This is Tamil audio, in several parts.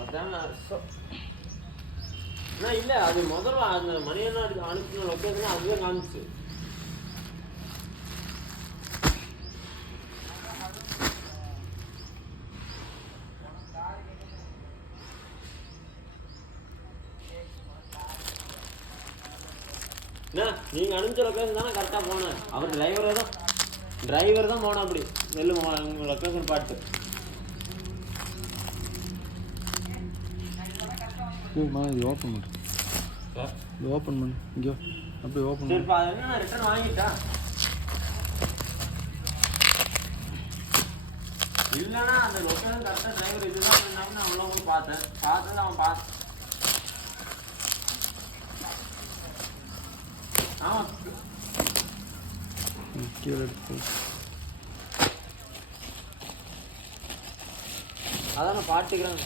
அதான் இல்லை அது முதல்ல அந்த மணியண்ணா அனுப்பின லொக்கேஷன் அதுவே காமிச்சு. என்ன நீங்கள் அனுப்பிச்ச லொக்கேஷன் தானே கரெக்டாக போனேன். அவர் டிரைவர் தான் போனேன். அப்படி நெல்லு உங்கள் லொக்கேஷன் பார்த்து இது ஓப்பன் பண்ணு. இது ஓப்பன் பண்ணு. இங்கே அப்படி ஓப்பன் பண்ணு. அது என்ன நான் ரிட்டர்ன் வாங்கிட்டா இல்லைன்னா அந்த லொக்கேஷன் கரெக்டாக டிரைவர் இதுதான் பண்ணாங்கன்னு அவ்வளோ போய் பார்த்தேன். அவன் ஆமாம் அதான் பாட்டுக்கிறாங்க.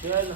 சரி அது